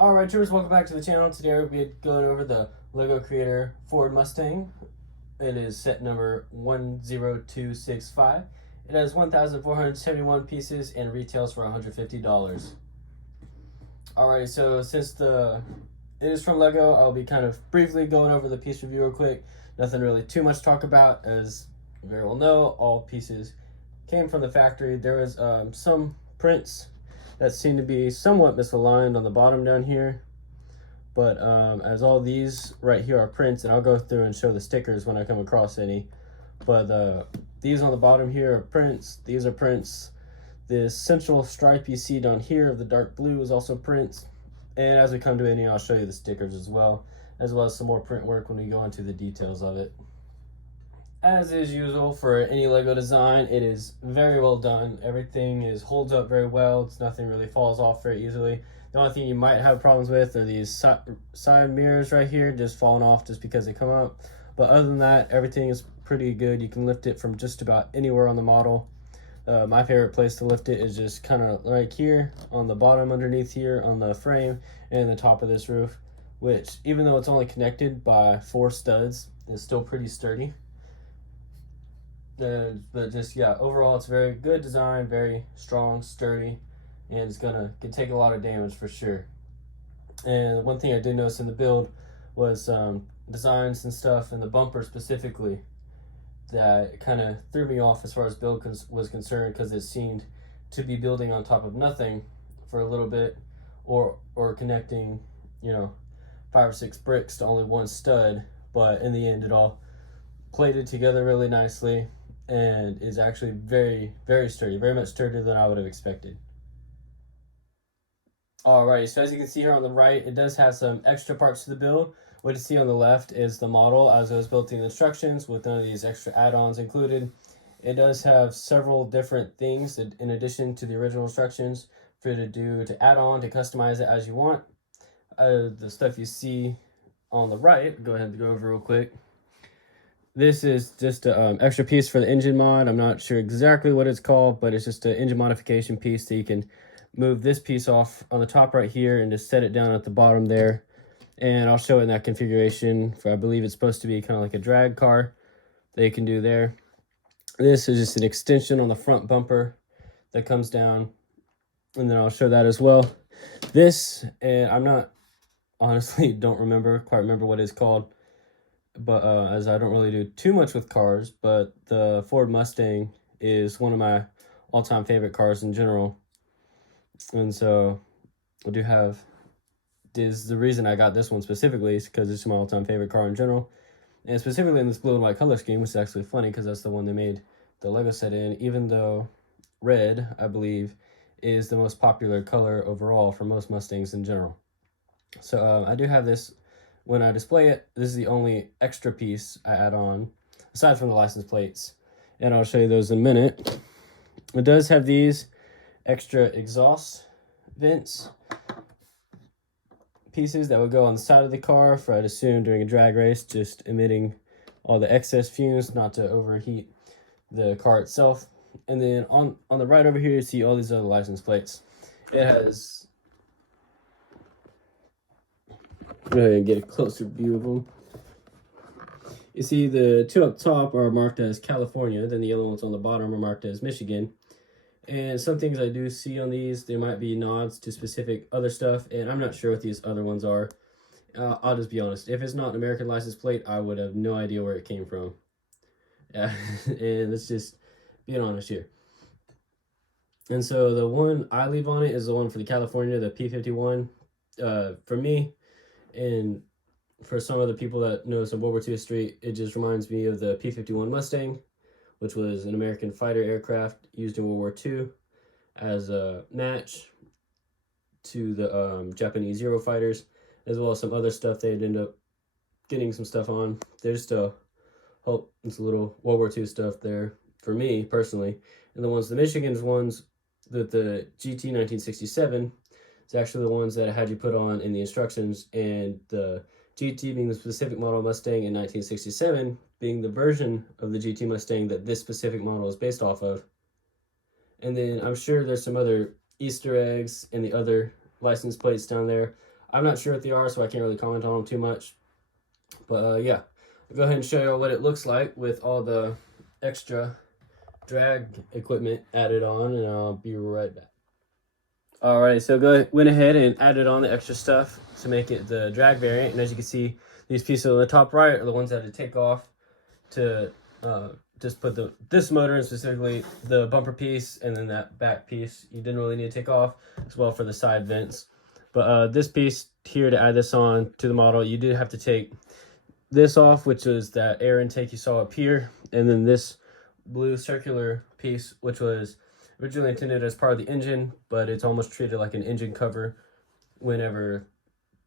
Alright, viewers, welcome back to the channel. Today we'll be going over the Lego Creator Ford Mustang. It is set number 10265. It has 1,471 pieces and retails for $150. Alrighty, so since it is from Lego, I'll be kind of briefly going over the piece review real quick. Nothing really too much to talk about, as you very well know, all pieces came from the factory. There was some prints that seem to be somewhat misaligned on the bottom down here, but as all these right here are prints, and I'll go through and show the stickers when I come across any, but these on the bottom here are prints. These are prints. This central stripe you see down here of the dark blue is also prints, and as we come to any, I'll show you the stickers as well as some more print work when we go into the details of it. As is usual for any Lego design, it is very well done. Everything holds up very well. Nothing really falls off very easily. The only thing you might have problems with are these side mirrors right here, just falling off just because they come up. But other than that, everything is pretty good. You can lift it from just about anywhere on the model. My favorite place to lift it is just kind of right here on the bottom underneath here on the frame and the top of this roof, which even though it's only connected by 4 studs, is still pretty sturdy. But just, yeah, overall it's very good design, very strong, sturdy, and it's can take a lot of damage for sure. And one thing I did notice in the build was designs and stuff, and the bumper specifically, that kind of threw me off as far as build was concerned, because it seemed to be building on top of nothing for a little bit, or connecting, 5 or 6 bricks to only 1 stud. But in the end, it all plated together really nicely and is actually very, very sturdy, very much sturdier than I would have expected. Alrighty, so as you can see here on the right, it does have some extra parts to the build. What you see on the left is the model as it was built in the instructions, with none of these extra add-ons included. It does have several different things in addition to the original instructions for you to do, to add on, to customize it as you want. The stuff you see on the right, go ahead and go over real quick. This is just an extra piece for the engine mod. I'm not sure exactly what it's called, but it's just an engine modification piece that you can move this piece off on the top right here and just set it down at the bottom there. And I'll show it in that configuration for, I believe it's supposed to be kind of like a drag car that you can do there. This is just an extension on the front bumper that comes down, and then I'll show that as well. This, and I'm not, honestly, don't quite remember what it's called, but as I don't really do too much with cars, but the Ford Mustang is one of my all-time favorite cars in general. And so I do have, is the reason I got this one specifically is because it's my all-time favorite car in general, and specifically in this blue and white color scheme, which is actually funny because that's the one they made the Lego set in, even though red, I believe, is the most popular color overall for most Mustangs in general. So I do have this. When I display it, this is the only extra piece I add on, aside from the license plates, and I'll show you those in a minute. It does have these extra exhaust vents pieces that would go on the side of the car for, I'd assume, during a drag race, just emitting all the excess fumes, not to overheat the car itself. And then on the right over here, you see all these other license plates. It has, go ahead and get a closer view of them. You see the 2 up top are marked as California, then the other ones on the bottom are marked as Michigan. And some things I do see on these, there might be nods to specific other stuff, and I'm not sure what these other ones are. I'll just be honest. If it's not an American license plate, I would have no idea where it came from. And let's just be honest here. And so the one I leave on it is the one for the California, the P51. For me, and for some other people that know some World War II history, it just reminds me of the P-51 Mustang, which was an American fighter aircraft used in World War II as a match to the Japanese Eurofighters, as well as some other stuff they'd end up getting some stuff on. There's still hope. It's a little World War II stuff there for me personally. And the Michigan's ones, the GT 1967, it's actually the ones that I had you put on in the instructions, and the GT being the specific model Mustang in 1967 being the version of the GT Mustang that this specific model is based off of. And then I'm sure there's some other Easter eggs in the other license plates down there. I'm not sure what they are, so I can't really comment on them too much. But yeah, I'll go ahead and show you what it looks like with all the extra drag equipment added on, and I'll be right back. Alright, so went ahead and added on the extra stuff to make it the drag variant, and as you can see, these pieces on the top right are the ones that I had to take off to just put this motor in, specifically the bumper piece, and then that back piece you didn't really need to take off, as well for the side vents. But this piece here, to add this on to the model, you did have to take this off, which is that air intake you saw up here, and then this blue circular piece, which was originally intended as part of the engine, but it's almost treated like an engine cover whenever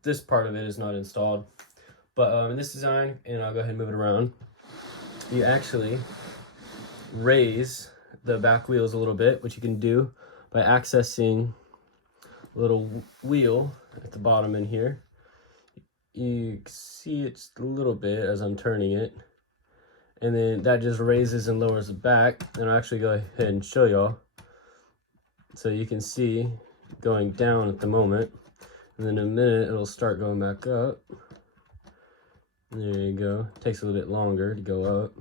this part of it is not installed. But in this design, and I'll go ahead and move it around, you actually raise the back wheels a little bit, which you can do by accessing a little wheel at the bottom in here. You see it just a little bit as I'm turning it, and then that just raises and lowers the back. And I'll actually go ahead and show y'all, so you can see going down at the moment, and then in a minute it'll start going back up. There you go. It takes a little bit longer to go up,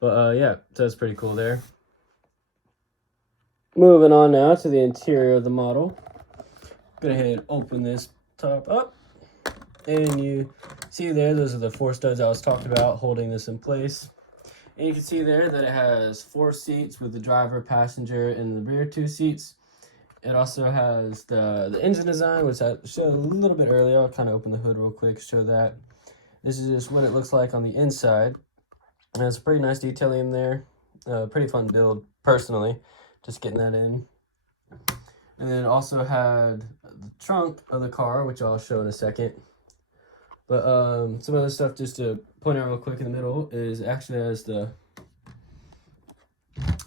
but yeah, so that's pretty cool there. Moving on now to the interior of the model. Go ahead and open this top up, and you see there, those are the 4 studs I was talking about holding this in place. And you can see there that it has 4 seats with the driver, passenger, and the rear 2 seats. It also has the engine design, which I showed a little bit earlier. I'll kind of open the hood real quick, show that. This is just what it looks like on the inside. And it's pretty nice detailing in there. Pretty fun build, personally, just getting that in. And then it also had the trunk of the car, which I'll show in a second. But some other stuff just to point out real quick in the middle is actually has the,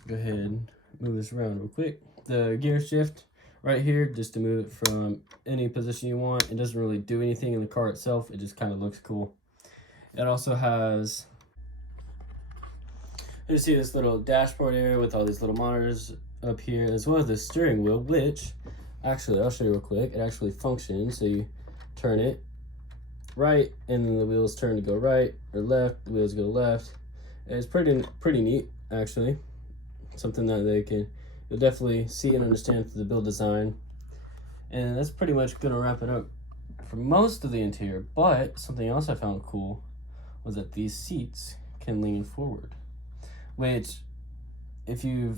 go ahead and move this around real quick, the gear shift right here, just to move it from any position you want. It doesn't really do anything in the car itself, it just kind of looks cool. It also has, you see this little dashboard area with all these little monitors up here, as well as the steering wheel, which actually I'll show you real quick. It actually functions, so you turn it right, and then the wheels turn to go right, or left, the wheels go left. And it's pretty neat, actually. Something that you'll definitely see and understand through the build design. And that's pretty much gonna wrap it up for most of the interior. But something else I found cool was that these seats can lean forward, which, if you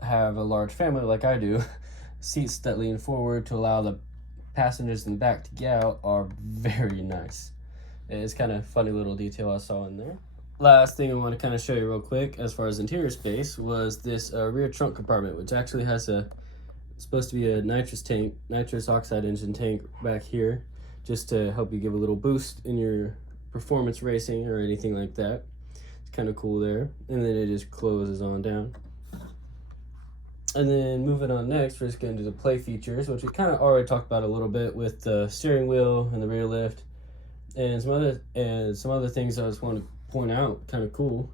have a large family like I do, seats that lean forward to allow the passengers in the back to get out are very nice. It's kind of funny little detail I saw in there. Last thing I want to kind of show you real quick as far as interior space was this rear trunk compartment, which actually has supposed to be a nitrous oxide engine tank back here, just to help you give a little boost in your performance racing or anything like that. It's kind of cool there. And then it just closes on down. And then moving on next, we're just going to do the play features, which we kind of already talked about a little bit with the steering wheel and the rear lift, and some other things I just want to point out, kind of cool,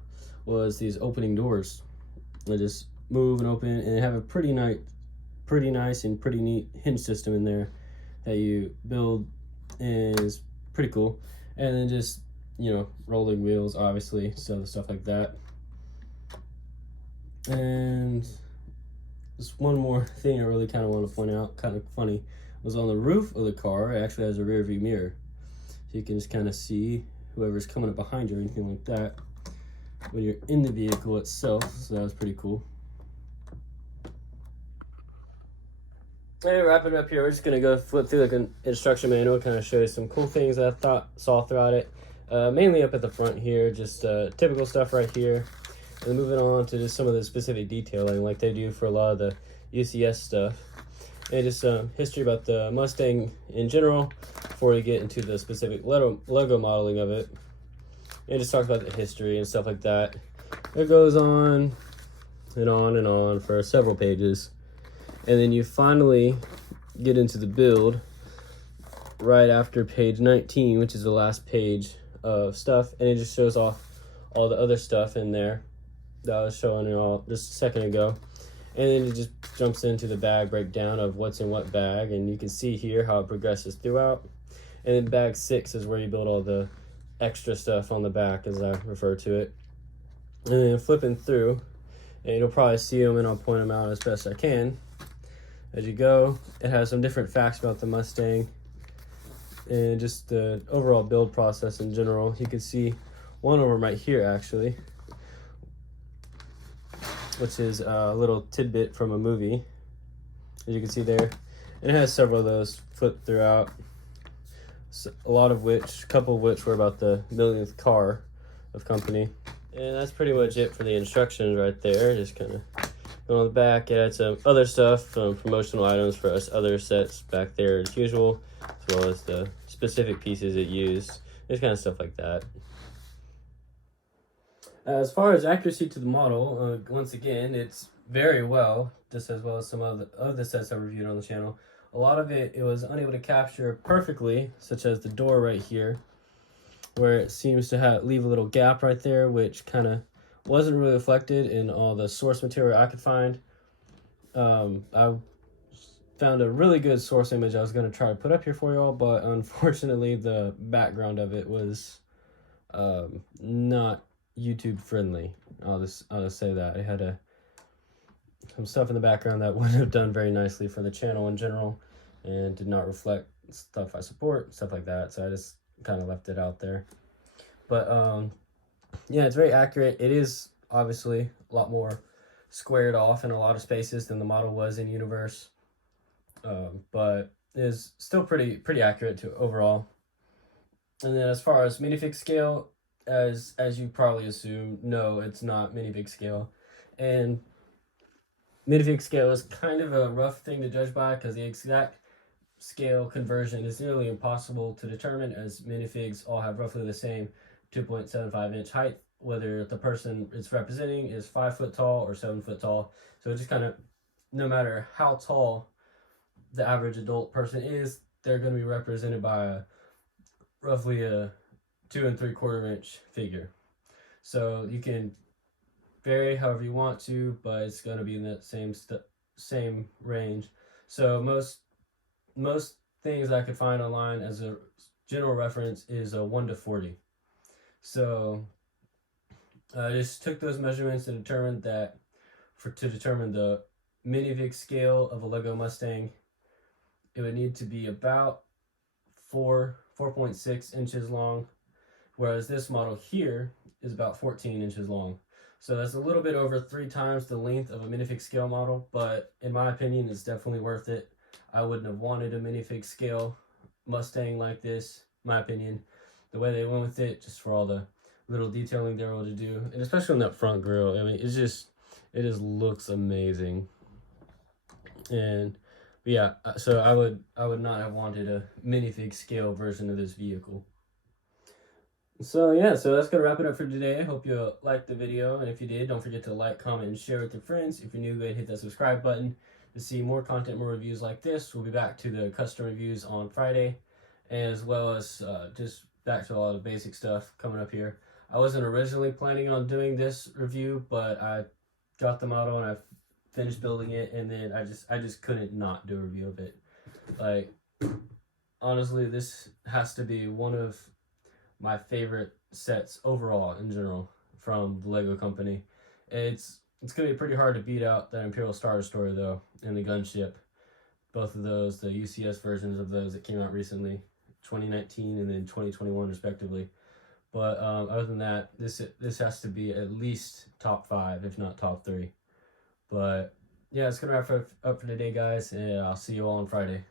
was these opening doors. They just move and open, and they have a pretty nice and pretty neat hinge system in there that you build, and it's pretty cool. And then just, you know, rolling wheels, obviously, so stuff like that. And just one more thing I really kind of want to point out, kind of funny, was on the roof of the car. It actually has a rear view mirror, so you can just kind of see whoever's coming up behind you or anything like that when you're in the vehicle itself. So that was pretty cool. And wrapping it up here, we're just gonna go flip through like an instruction manual, kind of show you some cool things that I saw throughout it. Mainly up at the front here, just typical stuff right here. And moving on to just some of the specific detailing like they do for a lot of the UCS stuff. And just history about the Mustang in general before you get into the specific logo modeling of it. And just talk about the history and stuff like that. It goes on and on and on for several pages. And then you finally get into the build right after page 19, which is the last page of stuff. And it just shows off all the other stuff in there that I was showing you all just a second ago. and then it just jumps into the bag breakdown of what's in what bag, and you can see here how it progresses throughout. And then bag 6 is where you build all the extra stuff on the back, as I refer to it. And then flipping through, and you'll probably see them, and I'll point them out as best I can as you go. It has some different facts about the Mustang and just the overall build process in general. You can see one of them right here, actually, which is a little tidbit from a movie, as you can see there. And it has several of those flipped throughout. So a couple of which were about the millionth car of company. And that's pretty much it for the instructions right there. Just kind of go on the back. It had some other stuff, promotional items for us, other sets back there as usual, as well as the specific pieces it used. Just kind of stuff like that. As far as accuracy to the model, once again, it's very well, just as well as some of the sets I reviewed on the channel. A lot of it was unable to capture perfectly, such as the door right here, where it seems to leave a little gap right there, which kind of wasn't really reflected in all the source material I could find. I found a really good source image I was going to try to put up here for y'all, but unfortunately the background of it was not YouTube friendly. I'll just say that. It had some stuff in the background that wouldn't have done very nicely for the channel in general, and did not reflect stuff I support, stuff like that. So I just kind of left it out there. But yeah, it's very accurate. It is obviously a lot more squared off in a lot of spaces than the model was in universe, but it is still pretty accurate to overall. And then as far as minifig scale, as you probably assume, no, it's not minifig scale. And minifig scale is kind of a rough thing to judge by, because the exact scale conversion is nearly impossible to determine, as minifigs all have roughly the same 2.75 inch height, whether the person it's representing is 5 foot tall or 7 foot tall. So it just kind of, no matter how tall the average adult person is, they're going to be represented by roughly a 2 3/4 inch figure. So you can vary however you want to, but it's going to be in that same range. So most things I could find online as a general reference is a 1 to 40. So I just took those measurements and determined that to determine the minifig scale of a Lego Mustang, it would need to be about 4.6 inches long, whereas this model here is about 14 inches long. So that's a little bit over 3 times the length of a minifig scale model, but in my opinion, it's definitely worth it. I wouldn't have wanted a minifig scale Mustang like this, in my opinion. The way they went with it, just for all the little detailing they're able to do, and especially on that front grille, I mean, it just looks amazing. And yeah, so I would not have wanted a minifig scale version of this vehicle. So yeah, so that's gonna wrap it up for today. I hope you liked the video, and if you did, don't forget to like, comment, and share with your friends. If you're new, go ahead and hit that subscribe button to see more content, more reviews like this. We'll be back to the custom reviews on Friday, as well as just back to a lot of basic stuff coming up here. I wasn't originally planning on doing this review, but I got the model and I finished building it, and then I just couldn't not do a review of it. Like, honestly, this has to be one of my favorite sets overall in general from the Lego company. It's gonna be pretty hard to beat out that Imperial Star Destroyer though, and the gunship. Both of those, the UCS versions of those that came out recently, 2019 and then 2021 respectively. But other than that, this has to be at least top 5, if not top 3. But yeah, it's gonna wrap up for today, guys, and I'll see you all on Friday.